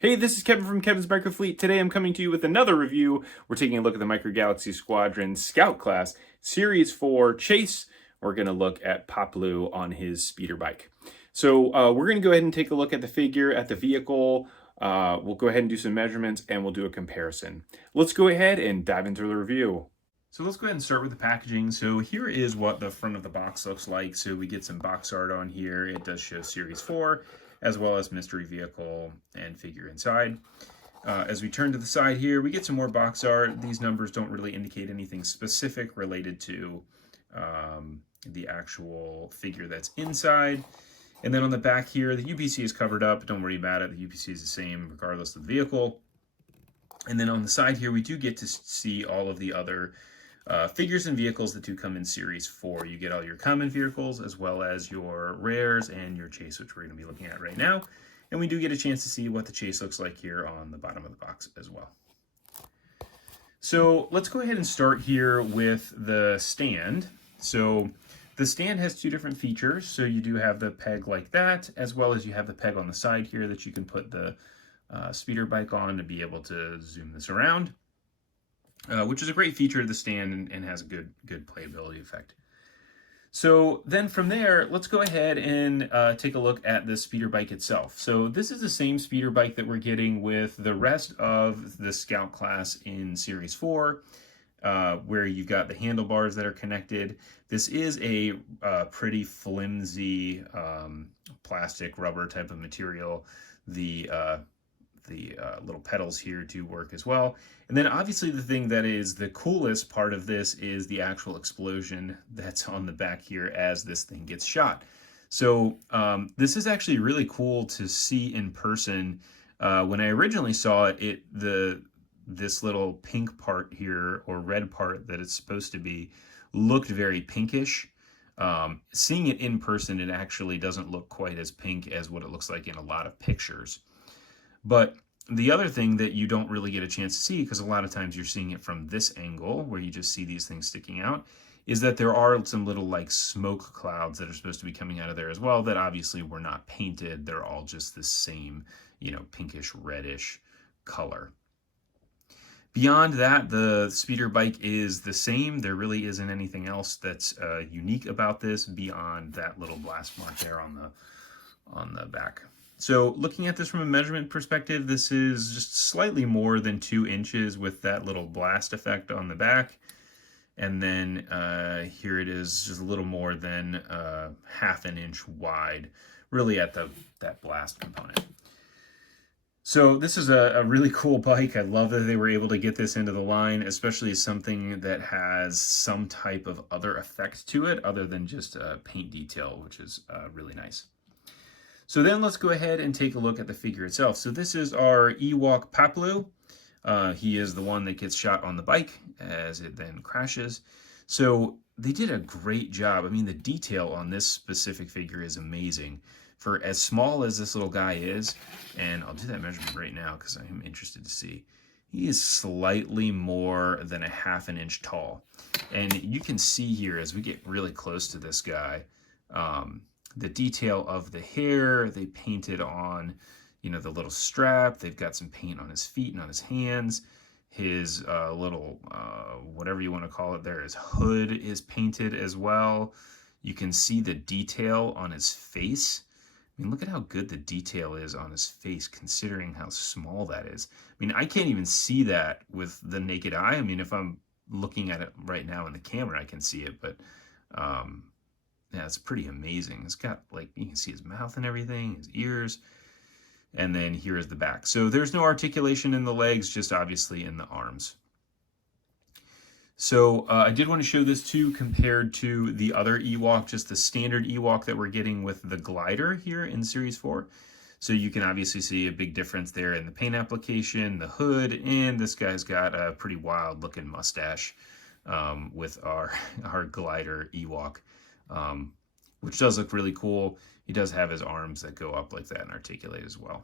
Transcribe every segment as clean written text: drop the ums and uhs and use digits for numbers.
Hey, this is Kevin from Kevin's Micro Fleet. Today I'm coming to you with another review. We're taking a look at the Micro Galaxy Squadron Scout Class Series 4 Chase. We're going to look at Paploo on his speeder bike. So we're going to go ahead and take a look at the figure, at the vehicle. We'll go ahead and do some measurements and we'll do a comparison. Let's go ahead and dive into the review. So let's go ahead and start with the packaging. So here is what the front of the box looks like. So we get some box art on here. It does show Series 4, as well as mystery vehicle and figure inside. As we turn to the side here, we get some more box art. These numbers don't really indicate anything specific related to the actual figure that's inside. And then on the back here, the UPC is covered up. Don't worry about it. The UPC is the same regardless of the vehicle. And then on the side here, we do get to see all of the other figures and vehicles that do come in Series 4. You get all your common vehicles as well as your rares and your chase, which we're going to be looking at right now. And we do get a chance to see what the chase looks like here on the bottom of the box as well. So let's go ahead and start here with the stand. So the stand has two different features. So you do have the peg like that, as well as you have the peg on the side here that you can put the speeder bike on to be able to zoom this around. Which is a great feature of the stand and has a good playability effect. So then from there, let's go ahead and take a look at the speeder bike itself. So this is the same speeder bike that we're getting with the rest of the Scout class in Series 4, where you've got the handlebars that are connected. This is a pretty flimsy plastic rubber type of material. The little pedals here do work as well. And then obviously the thing that is the coolest part of this is the actual explosion that's on the back here as this thing gets shot. So this is actually really cool to see in person. When I originally saw it, this little pink part here, or red part that it's supposed to be, looked very pinkish. Seeing it in person, it actually doesn't look quite as pink as what it looks like in a lot of pictures. But the other thing that you don't really get a chance to see, because a lot of times you're seeing it from this angle where you just see these things sticking out, is that there are some little like smoke clouds that are supposed to be coming out of there as well that obviously were not painted. They're all just the same, pinkish reddish color. Beyond that, the speeder bike is the same. There really isn't anything else that's unique about this beyond that little blast mark there on the back. So looking at this from a measurement perspective, this is just slightly more than 2 inches with that little blast effect on the back. And then here it is just a little more than ½ an inch wide, really at that blast component. So this is a really cool bike. I love that they were able to get this into the line, especially as something that has some type of other effect to it other than just a paint detail, which is really nice. So then let's go ahead and take a look at the figure itself. So this is our Ewok Paploo. He is the one that gets shot on the bike as it then crashes. So they did a great job. I mean, the detail on this specific figure is amazing. For as small as this little guy is, and I'll do that measurement right now because I am interested to see, he is slightly more than ½ an inch tall. And you can see here as we get really close to this guy, the detail of the hair, they painted on, the little strap. They've got some paint on his feet and on his hands. His little, whatever you want to call it there, his hood is painted as well. You can see the detail on his face. I mean, look at how good the detail is on his face, considering how small that is. I mean, I can't even see that with the naked eye. I mean, if I'm looking at it right now in the camera, I can see it, but yeah, it's pretty amazing. It's got, like, you can see his mouth and everything, his ears, and then here is the back. So there's no articulation in the legs, just obviously in the arms. So I did want to show this too compared to the other Ewok, just the standard Ewok that we're getting with the glider here in Series 4. So you can obviously see a big difference there in the paint application, the hood, and this guy's got a pretty wild looking mustache with our glider Ewok. Which does look really cool. He does have his arms that go up like that and articulate as well.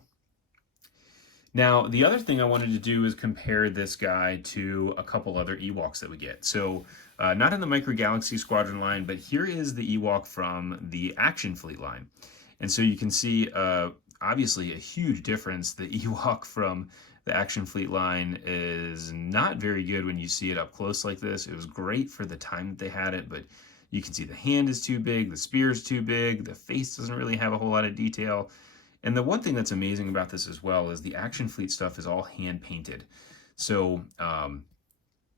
Now, the other thing I wanted to do is compare this guy to a couple other Ewoks that we get. So, not in the Micro Galaxy Squadron line, but here is the Ewok from the Action Fleet line. And so you can see, obviously a huge difference. The Ewok from the Action Fleet line is not very good when you see it up close like this. It was great for the time that they had it, but you can see the hand is too big, the spear is too big, the face doesn't really have a whole lot of detail. And the one thing that's amazing about this as well is the Action Fleet stuff is all hand painted. So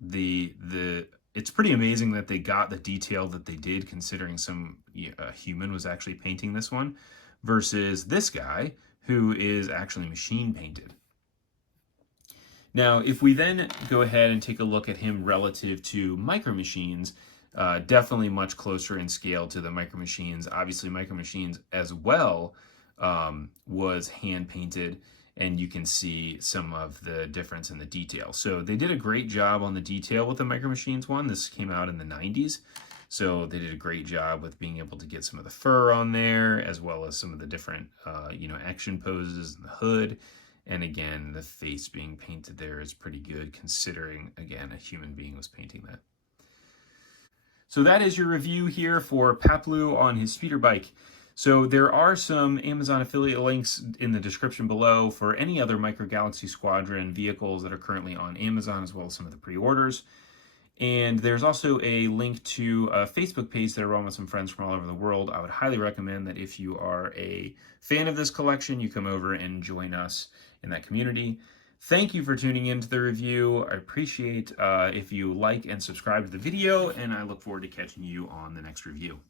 the it's pretty amazing that they got the detail that they did, considering some human was actually painting this one, versus this guy who is actually machine painted. Now, if we then go ahead and take a look at him relative to Micro Machines, definitely much closer in scale to the Micro Machines. Obviously, Micro Machines as well was hand painted, and you can see some of the difference in the detail. So they did a great job on the detail with the Micro Machines one. This came out in the 90s. So they did a great job with being able to get some of the fur on there, as well as some of the different, action poses and the hood. And again, the face being painted there is pretty good, considering, again, a human being was painting that. So that is your review here for Paploo on his speeder bike. So there are some Amazon affiliate links in the description below for any other Micro Galaxy Squadron vehicles that are currently on Amazon, as well as some of the pre-orders. And there's also a link to a Facebook page that I run with some friends from all over the world. I would highly recommend that if you are a fan of this collection, you come over and join us in that community. Thank you for tuning into the review. I appreciate if you like and subscribe to the video, and I look forward to catching you on the next review.